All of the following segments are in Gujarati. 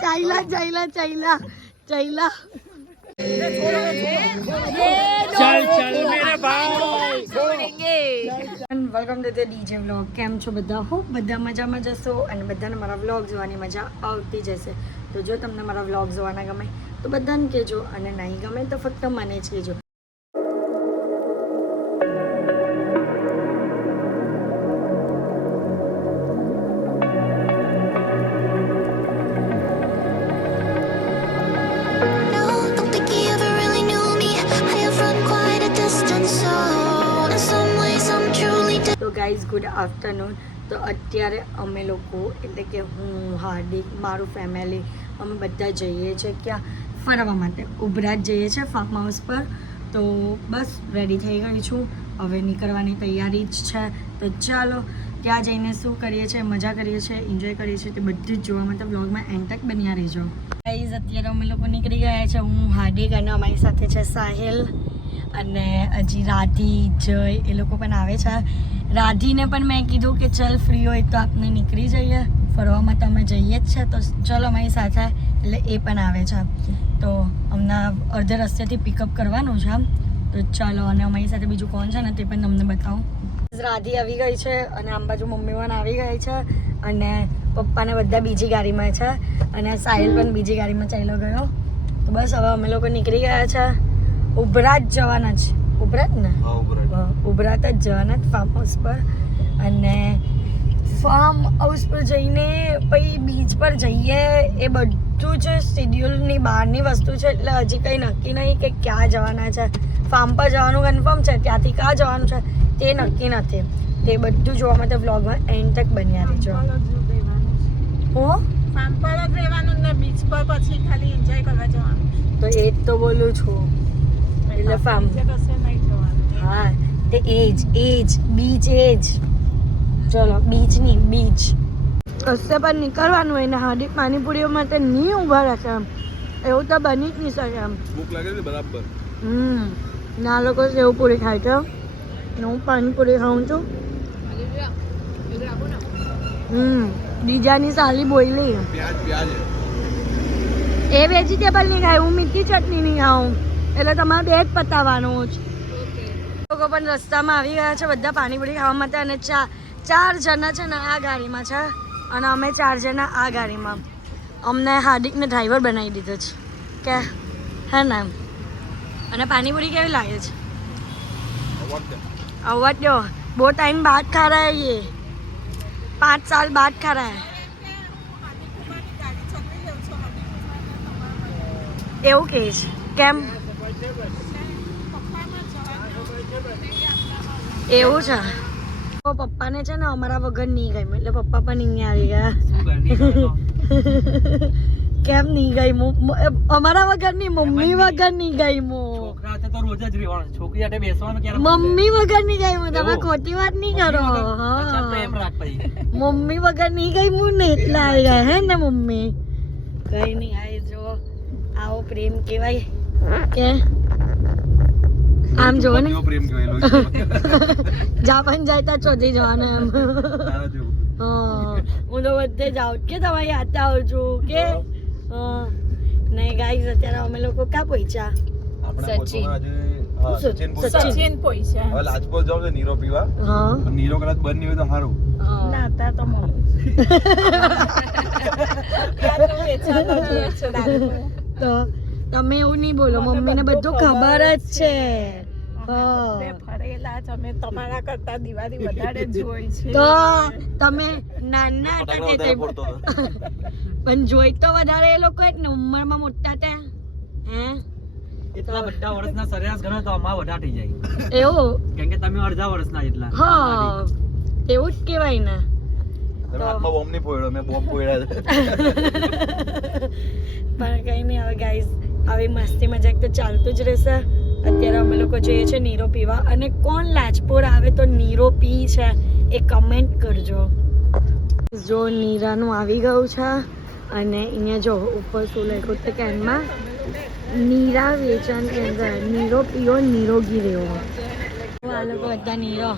ચાઈલા ચાઈલા ચાઈલા ચાઈલા चल चल मेरे भाई छोड़ेंगे। Welcome to the DJ vlog. કેમ છો બધા? હો બધા મજામાં જશો અને બધાને મારા વ્લોગ જોવાની મજા આવતી જશે. તો જો તમને મારા વ્લોગ જોવાના ગમે તો બધાને કહેજો અને નહીં ગમે તો ફક્ત મને જ કહેજો. તો ગાઈઝ ગુડ આફ્ટરનૂન. તો અત્યારે અમે લોકો એટલે કે હું, હાર્દિક, મારું ફેમિલી અમે બધા જઈએ છીએ ક્યાં ફરવા માટે. ઉભરાજ જઈએ છીએ ફાર્મ હાઉસ પર. તો બસ રેડી થઈ ગઈ છું, હવે નીકળવાની તૈયારી જ છે. તો ચાલો ત્યાં જઈને શું કરીએ છીએ, મજા કરીએ છીએ, એન્જોય કરીએ છીએ તે બધું જ જોવા માટે વ્લોગમાં એન્ડ તક બન્યા રહેજો. ગાઈઝ અત્યારે અમે લોકો નીકળી ગયા છે. હું, હાર્દિક અને અમારી સાથે છે સાહિલ અને હજી રાધી, જય એ લોકો પણ આવે છે. રાધીને પણ મેં કીધું કે ચલ ફ્રી હોય તો આપણે નીકળી જઈએ ફરવામાં, તો અમે જઈએ જ છે. તો ચલો અમારી સાથે, એટલે એ પણ આવે છે. તો હમણાં અડધે રસ્તેથી પિકઅપ કરવાનું છે. તો ચાલો, અને અમારી સાથે બીજું કોણ છે ને તે પણ તમને બતાવું. રાધી આવી ગઈ છે અને આમ બાજુ મમ્મી પણ આવી ગઈ છે અને પપ્પાને બધા બીજી ગાડીમાં છે અને સાહિલ પણ બીજી ગાડીમાં ચાલ્યો ગયો. તો બસ હવે અમે લોકો નીકળી ગયા છે. ઉભરાજ જવાના છે. ઉભરાજ ને? ઉભરાત જ જવાના જ ફાર્મ હાઉસ પર. અને ફાર્મ હાઉસ પર જઈને પછી બીચ પર જઈએ, એ બધું જ શેડ્યુલની બહારની વસ્તુ છે. એટલે હજી કંઈ નક્કી નહીં કે ક્યાં જવાના છે. ફાર્મ પર જવાનું કન્ફર્મ છે, ત્યાંથી ક્યાં જવાનું છે તે નક્કી નથી. તે બધું જોવા માટે વ્લોગમાં એન્ડ તક બન્યા રહેજો. હું ફાર્મ પર જ રહેવાનું ને બીચ પર પછી ખાલી એન્જોય કરવા જવાનું. તો એ જ તો બોલું છું. એટલે ફાર્મ, હા તે એજ બીચ એજ. ચલો બીચની બીચ કશે પણ નીકળવાનું હોય ને હાર્દિક પાણીપુરીઓ માટે નહીં ઊભા રહેશે એમ, એવું તો બની જ નહીં શકે એમ. ભૂખ લાગે છે બરાબર. ના લોકો સેવપુરી ખાય છે, હું પાણીપુરી ખાઉં છું. બીજાની સાલી બોયલી એ વેજીટેબલ નહીં ખાય, હું મીઠી ચટણી નહીં ખાઉં. એટલે તમારે બે જ પતાવવાનું જ. લોકો પણ રસ્તામાં આવી ગયા છે બધા પાણીપુરી ખાવા માટે. અને ચાર જણા છે ને આ ગાડીમાં છે અને અમે 4 જણા આ ગાડીમાં. અમને હાર્દિકને ડ્રાઈવર બનાવી દીધો છે કે હે ને. અને પાણીપુરી કેવી લાગે છે? અવાજ દો. બહુ ટાઈમ બાદ ખા રહા હે ये, 5 साल बाद खा रहा है. એવું કે છે કેમ? એવું છે. પપ્પાને છે ને અમારા વગર નહીં ગયું, એટલે પપ્પા પણ અહીંયા આવી ગયા. કેમ નહીં ગઈ? અમારા વગર નહીં, મમ્મી વગર નહીં ગઈ. મમ્મી વગર નહીં ગઈ. તમે ખોટી વાત નહીં કરો. મમ્મી વગર નહીં ગઈ હું ને, એટલા આવી ગયા હે ને મમ્મી. કઈ નહીં, આવી જો આવો પ્રેમ કહેવાય કે આમ જોવો ને. જાપાન જાય તો ચોધી જવાનું એમ. હું તો બધે જાઉં કે તમારી યાદ આવું છું કે નહીં. ગાઈઝ અત્યારે અમે લોકો ક્યાં પહોંચ્યા? સચિન પૈસા હવે લાજપોર જાવ છે નીરો પીવા. હા, નીરો કદાચ બંધ નહીં હોય તો સારું. ના તા તો તો તમે એવું નહીં બોલો, મમ્મીને બધું ખબર જ છે. ફરેલા જ અમે તમારા કરતા દિવાળી વધારે જોઈ છે. તો તમે નાના હતા તે પણ જોઈ તો વધારે એ લોકો જ ને, ઉંમરમાં મોટા હતા. હે એટલા બધા વર્ષના સરેરાશ ગણો તો અમાર વધારે થઈ જાય. એવું? કેમ કે તમે અડધા વર્ષના જેટલા. હા એવું જ કહેવાય ને. તમે હાથમાં બોમ્બ નહીં ફોડ્યો, મેં બોમ્બ ફોડ્યા છે. પણ કંઈ નહીં, હવે ગાઈઝ આવી મસ્તી મજાક તો ચાલતું જ રહેશે. અત્યારે અમે લોકો જઈએ છીએ નીરો પીવા. અને કોણ લાજપોર આવે તો નીરો પી છે એ કમેન્ટ કરજો. જો નીરાનું આવી ગયું છે અને અહીંયા જો ઉપર શું લખ્યું છે કેનમાં, નીરા વેચાણ કેન્દ્ર, નીરો પીવો નિરોગી રહેવો. આ લોકો બધા નીરો,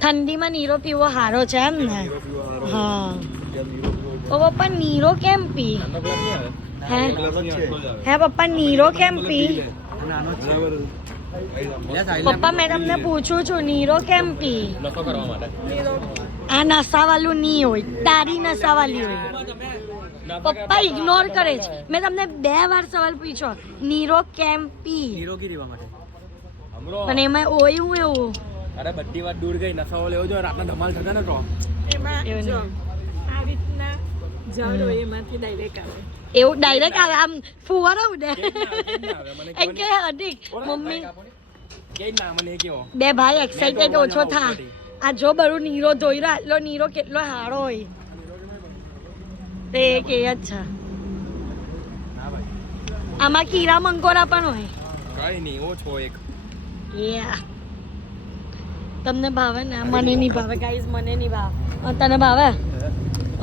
ઠંડીમાં નીરો પીવો સારો છે એમ ને. હા ઓ પપ્પા નીરો કેમ પી હે હે પપ્પા નીરો કેમ પી પપ્પા મેં તમને પૂછું છું નીરો કેમ પી આ નશા વાળું નહીં હોય તારી નશા વાળી હોય પપ્પા ઇગ્નોર કરે છે મેં તમને 2 વાર સવાલ પૂછ્યો નીરો કેમ પી નિરોગી રહેવા માટે પણ એમાં ઓય હું એવું અરે બધી વાત દૂર ગઈ નશાઓ લેવો જોઈએ રાતના ધમાલ થતા ને તો એમાં એવું જો નહીં. આ રીતના જળ હોય એમાંથી ડાયરેક્ટ આવે એવું ડાયરેક્ટ આવે આમ ફુવારો ઉડે મને એમ કે અધિક મમ્મી કે ના મને કેવો 2 ભાઈ એક્સાઇટેડ ઓછો થા આ જો બરું નીરો ધોઈ રહ્યો આટલો નીરો કેટલો હારો હોય તે કે જ છે આમાં કીરા મંકોરા પણ હોય કઈ નહીં ઓછો એક યા તમને ભાવે ને મને નહીં ભાવે ગાઈઝ મને નહીં ભાવે તને ભાવે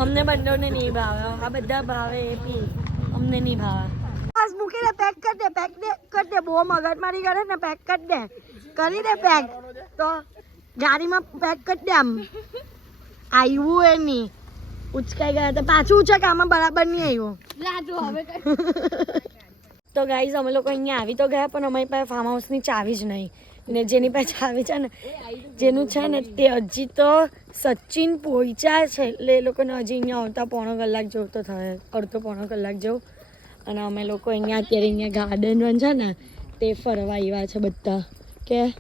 અમને બંનેને નહીં ભાવે આ બધા ભાવે એ પી અમને નહીં ભાવે બસ મૂકીને પેક કરી દે બહુ મગજમારી કરે ને પેક કરી દે પેક તો ગાડીમાં પેક કરી દે આમ આવ્યું એ નહીં ઉચકાઈ ગયા તો પાછું ઉચક આમાં બરાબર નહીં આવ્યું તો ગાઈઝ અમે લોકો અહીંયા આવી તો ગયા પણ અમારી પાસે ફાર્મ હાઉસની ચાવી જ નહીં ને જેની પાસે ચાવી છે ને જેનું છે ને તે હજી તો સચિન પહોંચ્યા છે એટલે એ લોકોને હજી અહીંયા આવતા પોણો કલાક જેવું તો થાય અડધો પોણો કલાક જેવું અને અમે લોકો અહીંયા અત્યારે અહીંયા ગાર્ડન છે ને તે ફરવા આવ્યા છે બધા કે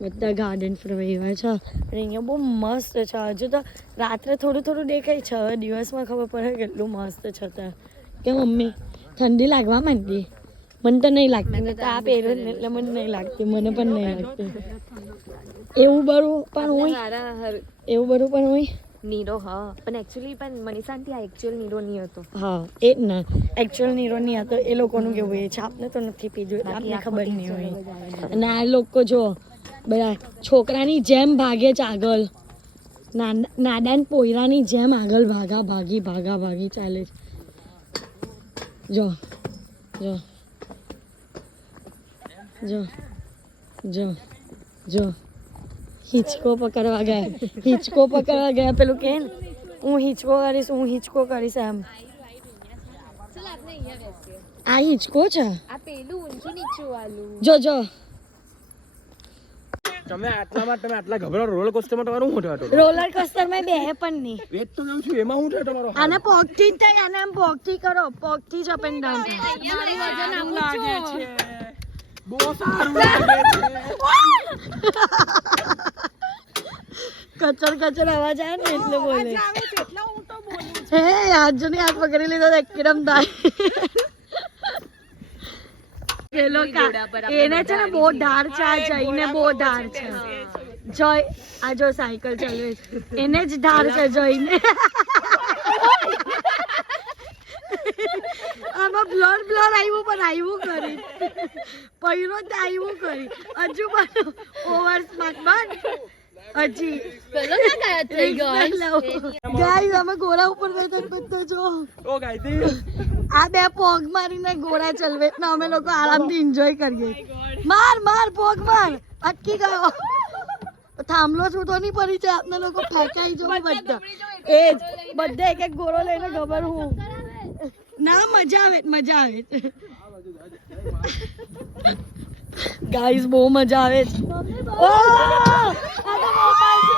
બધા ગાર્ડન ફરવા આવ્યા છે અને અહીંયા બહુ મસ્ત છે હજુ તો રાત્રે થોડું દેખાય છે હવે દિવસમાં ખબર પડે કેટલું મસ્ત છે ત્યાં કે મમ્મી ઠંડી લાગવા માંડી મને તો નહીં લાગતી મેં તો આ પહેર્યો ને એટલે મને નહીં લાગતી મને પણ નહીં લાગતી એવું બધું પણ હોય નીરો હા પણ એકચ્યુઅલી પણ મનીષાંતી આ એકચ્યુઅલ નીરો નહીં હતો હા એ જ ને એકચ્યુઅલ નીરો નહીં હતો એ લોકોનું કેવું એ છે આપને તો નથી પીધું એટલે આપને ખબર નહીં હોય અને આ લોકો જો બધા છોકરાની જેમ ભાગે છે આગળ નાદાન પોયરાની જેમ આગળ ભાગી ચાલે છે જો જો જો જો જો હિંચકો પકડવા ગયા પેલું કે ને હું હિંચકો કરીશ એમ આ હિંચકો છે આ પેલું ઊંચું નીચું વાળું જો તમે આટલા ગભરાઓ રોલર કોસ્ટરમાં તમારું શું થયું રોલર કોસ્ટર માં બે પણ નહીં વેટ તો કેવું છું એમાં શું થયું તમારો આને પગથી જ થાય આને આમ પગથી કરો પગથી જ અપ એન્ડ ડાઉન થાય વજન આમ લાગે છે બહુ સારું લાગે છે કચર અવાજ આવે ને એટલે બોલે આવે છે એટલે હું તો બોલું હે હાથ જો ની હાથ પકડી લીધો તો એકદમ થાય પેલો એને છે ને બહુ ધાર છે આ જઈને બહુ ધાર છે જય આ જો સાયકલ ચાલવે છે એને જ ધાર છે જઈને આમાં બ્લર આવ્યું પણ આવ્યું કરી પહેરો તો આવ્યું કરી હજુ પણ ઓવર સ્માર્ટ બંધ હજી ગાઈસ અમે ઘોડા ઉપર બેઠા બધા જો ઓ ગાઈસ આ બે પોગ મારીને ઘોડા ચલવે ને અમે લોકો આરામથી એન્જોય કરીએ માર પોગ માર અટકી ગયો થાંભલો છૂટો નહીં પડી છે આપને લોકો ફેંકાઈ જો બધા એ જ બધા એક ઘોડો લઈને ખબર હું ના મજા આવે ગાઈસ બહુ મજા આવે છે ઓ આ તો મોબાઈલ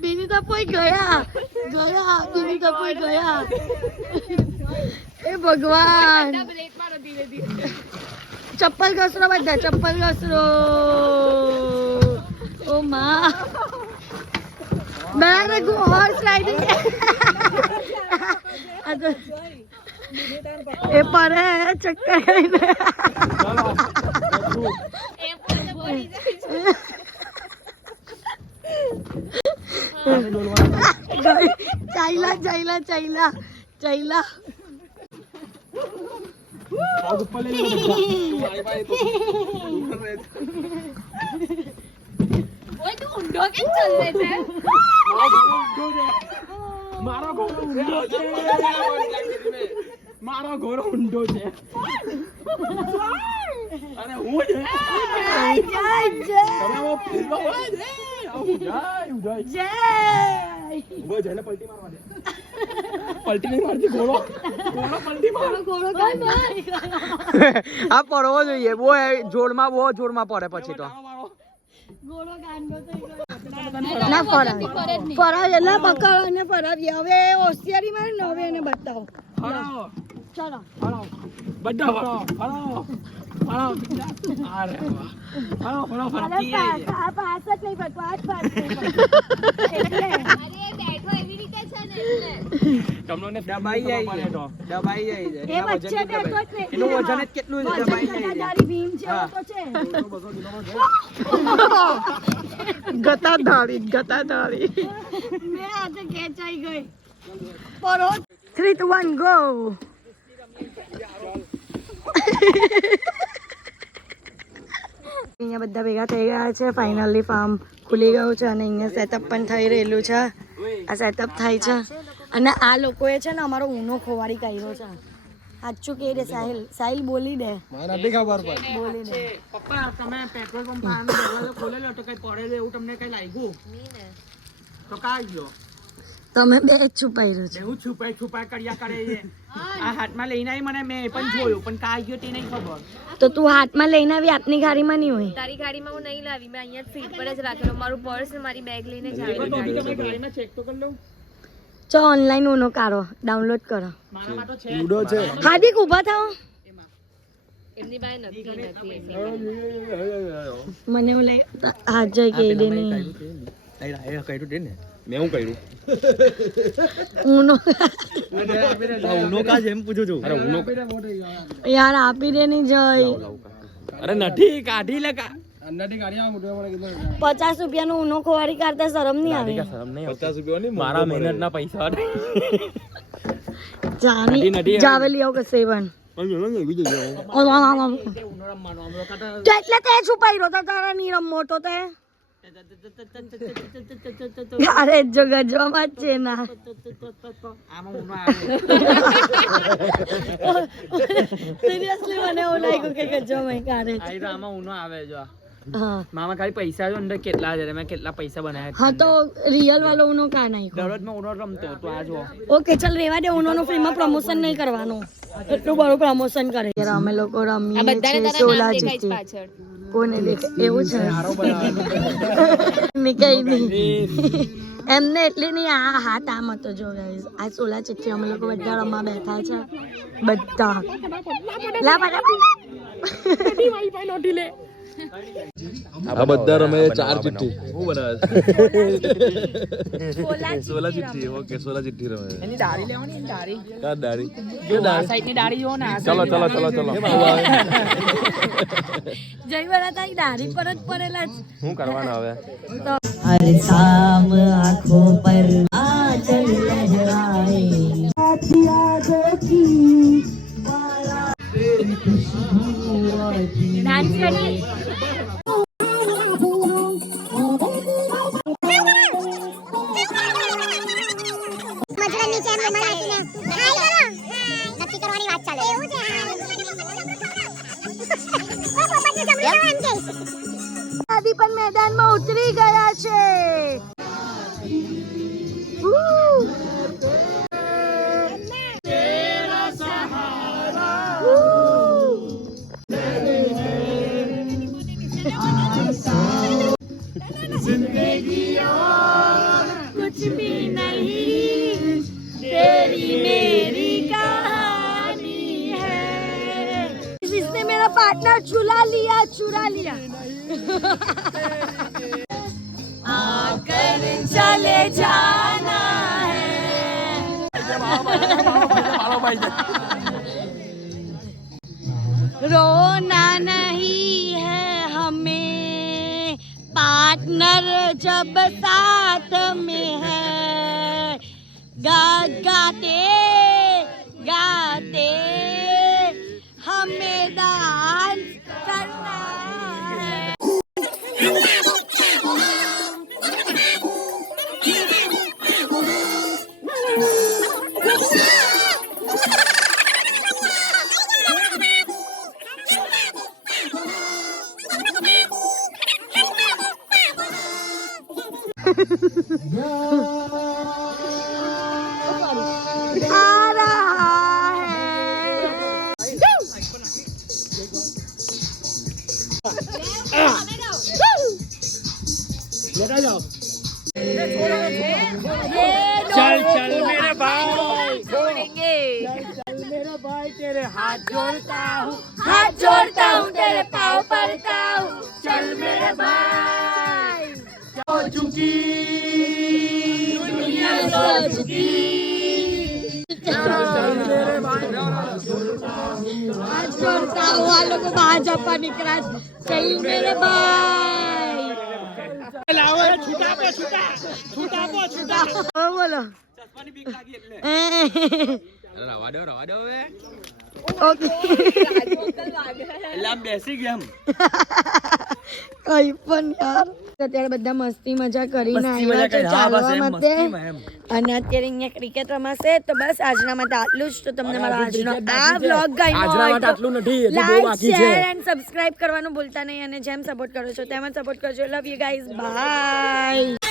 બીનીતા પોઈ ગયા એ ભગવાન ચપ્પલ ઘસરો બધા ઓ માં મેં હોર્સ રાઇડિંગ એ પરે ચક્કર ખાઈને ચાઈલા આગ ઉપર લઈ લો ઓય તું ઊંડો કેમ ચાલે છે મારો ઘોડો ઊંધો છે. મારો ઘોડો ઊંધો છે. અને હું જ તમે આવો ફીરવા હોય ને. આવું જાય. ઉભો જઈને પલટી મારવા દે. પલટી નહીં મારતી ઘોડો પલટી માર. આ પડવો જોઈએ બહુ જોરમાં પડે પછી તો ના ફરાવ એટલે પકડો ને ફરાવીએ. હવે હોશિયારી મારી ને હવે એને બતાવો. હળો ચલો બધા હળો. અરે વાહ. ફરતી આવી છે. આ પાસ જ નહીં પડતો આ જ પાસ તમને દબાઈ આવી છે. એ વચ્ચે બેઠો જ નહીં. એનું વજન જ કેટલું છે? દબાઈ જાય છે. તારી ભીમ જેવો તો છે. ગતાધારી મેં આજે ખેંચાઈ ગઈ. પરો 3 2 1 ગો. અહીંયા બધા ભેગા થઈ ગયા છે. ફાઇનલી ફાર્મ ખુલી ગયું છે અને અહીંયા સેટઅપ પણ થઈ રહેલું છે. આ સેટઅપ થાય છે અને આ લોકોએ છે ને અમારો ઊનો ખોવાડી કાઢ્યો છે. સાચું કે રે સાહિલ બોલી દે. બોલી દે. પપ્પા તમે પેટ્રોલ પંપ આનો દરવાજો ખોલેલો તો કઈ પડે એવું તમને કઈ લાગ્યું તો કા ગયો તમે બે જ છુપાઈ રહ્યો છે. હું છુપાઈ કર્યા કરે છે. આ હાથમાં લઈને આવી મને મેં પણ જોયું પણ કા ગયો તે નહીં ખબર. તો તું હાથમાં લઈને આવી આપની ગાડીમાં નહીં હોય. તારી ગાડીમાં હું નહીં લાવી, મેં અહીંયા સીટ પર જ રાખેલો. મારું પર્સ ને મારી બેગ લઈને જ તો આવી. બી તમે ગાડીમાં ચેક તો કરી લો. ચો ઓનલાઈન ઊનો કાઢો ડાઉનલોડ કરો. મારામાં તો છે. હાર્દિક ઊભા થાઓ. એમની પાસે નથી. મને એવું લાગે હાથ જઈ કહી દે નહીં કર્યું દે ને મેં હું કર્યું ઊનો ઉનો કા જેમ પૂછું છું અરે ઉનો યાર આપી દે નહીં જઈ. અરે નથી કાઢી લે કા. 50 રૂપિયાનો ઊનો ખોવાડી કાઢતા શરમ નહીં આવે. 50 રૂપિયા ની મારા મહેનતના પૈસા જાની જાવેલી આવ કે સેવન તો એટલે તે છુપાઈ રહ્યો તો તારા નીરમ મોટો તે અરે જો ગજવામાં જ છે ના. સિરિયસલી મને એવું લાગ્યું કે ગજવામાં કાઢે છે. આમાં ઊનો આવે જો. હા મામા ખાલી પૈસા જો અંદર કેટલા છે મેં કેટલા પૈસા બનાવ્યા. હા તો રિયલ વાળો ઊનો કા નાખ્યો. દરરોજ મેં ઊનો રમતો તો આ જો. ઓકે ચલ રેવા દે. ઊનો નો ફ્રીમાં પ્રમોશન નહીં કરવાનું. એટલું બડું પ્રમોશન કરે. અમે લોકો રમીએ છીએ સોલા જીતી. પાછળ કોને દેખે એવું છે મેં કઈ નહીં એમને એટલે નહીં. આ હાથ આમ હતો જો ગાઈસ. આ સોલા ચિઠ્ઠી અમે લોકો બધા રમવા બેઠા છે બધા. લા આ બધા રમે 4 ચિઠ્ઠી હું બનાવે સોલા ચિઠ્ઠી ઓકે સોલા ચિઠ્ઠી રમે એની દાઢી લેવાની દાઢી. કા દાડી આ સાઈડની દાઢી જો ને આ ચલો જય વરા તારી દાઢી પર જ પડેલા જ. હું કરવાનું હવે હર શામ આંખો પર આંચલ લહેરાए ડાન્સ કરીએ. આદિ પણ મેદાનમાં ઉતરી ગયા છે. कुछ भी नहीं तेरी मेरी कहानी है. इसने मेरा पार्टनर चुरा लिया आकर चले जाना है. रोना नहीं है हमें पार्टनर जब साथ में है. गाते गाते हमें डांस करना है. मेरे भाई तेरे हाथ जोड़ता हूँ हाथ जोड़ता हूँ तेरे पाँव पड़ता हूँ चल मेरे भाई हो चुकी दुनिया हो चुकी चल मेरे भाई हाथ जोड़ता हूँ वालों को भाजपा निकला चल मेरे भाई લાવો છૂટા પો છૂટા છૂટા પો છૂટા બોલો ચશ્માની બીક લાગી એટલે રવા દો હવે ઓકે એટલે આમ બેસી ગયા કઈ પણ યાર અત્યારે બધા મસ્તી મજા કરીને મસ્તી આવ્યા મજા છે કરી હા બસ ચાલવા એમ માટે મસ્તીમાં એમ અને અત્યારે અહીંયા ક્રિકેટ રમાશે તો બસ આજના માટે આટલું જ તો તમને મારો આજનો આ વ્લોગ ગમ્યો આજના હોય માટે તો આટલું નથી હજી બહુ લાઈક બાકી છે શેર એન્ડ સબસ્ક્રાઇબ કરવાનું ભૂલતા નહીં અને જેમ સપોર્ટ કરો છો તેમ સપોર્ટ કરજો લવ યુ ગાઈઝ બાય